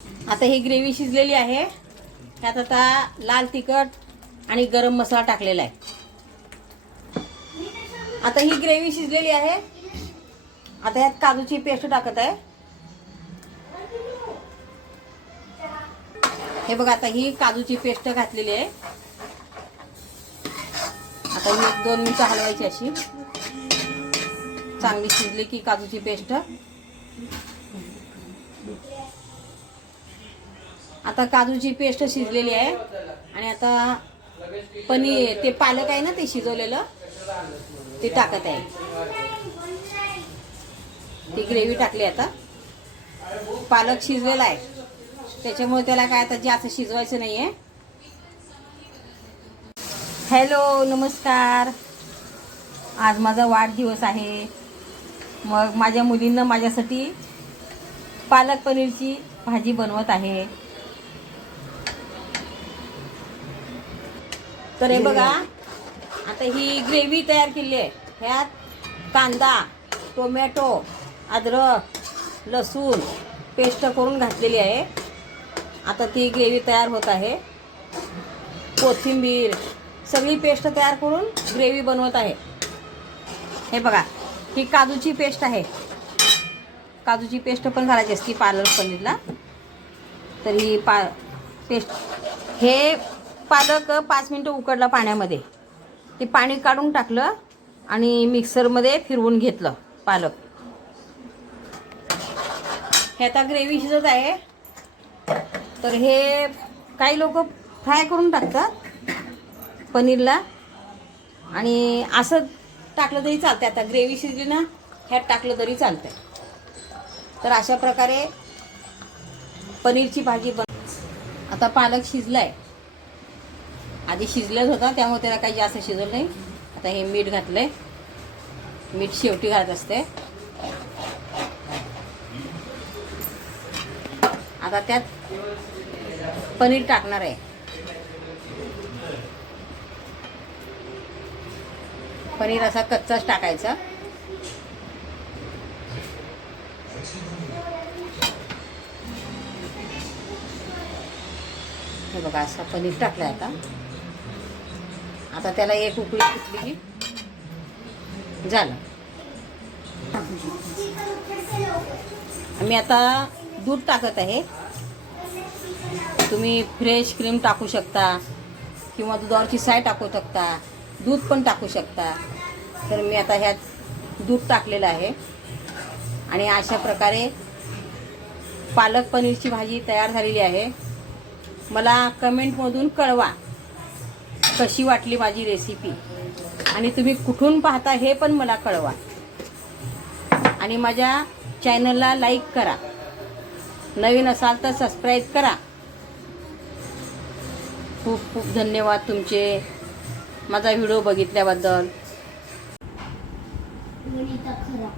आता ही ग्रेव्ही शिजलेली आहे. त्यात आता लाल तिखट आणि गरम मसाला टाकलेला आहे. आता ही ग्रेव्ही शिजलेली आहे. आता यात काजूची पेस्ट टाकत आहे. हे बघा, आता ही काजूची पेस्ट घातलेली आहे. आता ही 1-2 मिनिटं हलवायची अशी. चांगली शिजली की काजूची पेस्ट. आता काजूची पेस्ट शिजलेली आहे आणि आता पनीर ते पालक आहे ना ते शिजवलेलं ते टाकत आहे. ती ग्रेव्ही टाकली. आता पालक शिजलेला आहे त्याच्यामुळे त्याला काय आता जास्त शिजवायचं नाही आहे. हॅलो, नमस्कार. आज माझा वाढदिवस आहे. मग माझ्या मुलींना माझ्यासाठी पालक पनीरची भाजी बनवत आहे. तर हे बघा, आता ही ग्रेव्ही तयार केली आहे. ह्यात कांदा, टोमॅटो, अद्रक, लसूण पेस्ट करून घातलेली आहे. आता ती ग्रेव्ही तयार होत आहे. कोथिंबीर सगळी पेस्ट तयार करून ग्रेव्ही बनवत आहे. हे बघा, ही काजूची पेस्ट आहे. काजूची पेस्ट पण घालायची असते पालक पनीरला. तर ही पेस्ट, हे पालक 5 मिनटं उकडला पाण्यामध्ये. ते पाणी काढून टाकलं आणि मिक्सरमध्ये फिरवून घेतलं पालक. हे आता ग्रेव्ही शिजत आहे. तर हे काही लोक फ्राय करून टाकतात पनीरला आणि असं टाकलं तरी चालतं. आता ग्रेव्ही शिजली ना, ह्यात टाकलं तरी चालतंय. तर अशा प्रकारे पनीरची भाजी आता पालक शिजलाय. आधी शिजलेच होता त्यामुळे त्याला काही जास्त शिजवलं नाही. आता हे मीठ घातलंय. मीठ शेवटी घालत असते. आता त्यात पनीर टाकणार आहे. पनीर असा कच्चाच टाकायचा. हे बघा, असा पनीर टाकलाय. आता त्याला एक उकळी फुटली की झालं. मी आता दूध टाकत आहे. तुम्ही फ्रेश क्रीम टाकू शकता किंवा दुधावरची साय टाकू शकता, दूध पण टाकू शकता. तर मी आता ह्यात दूध टाकलेलं आहे. आणि अशा प्रकारे पालक पनीरची भाजी तयार झालेली आहे. मला कमेंटमधून कळवा कशी वाटली माझी रेसिपी आणि तुम्ही कुठून पाहता हे पण मला कळवा. आणि माझ्या चॅनलला लाईक करा. नवीन असाल तर सबस्क्राईब करा. खूप खूप धन्यवाद तुमचे माझा व्हिडिओ बघितल्याबद्दल. खरा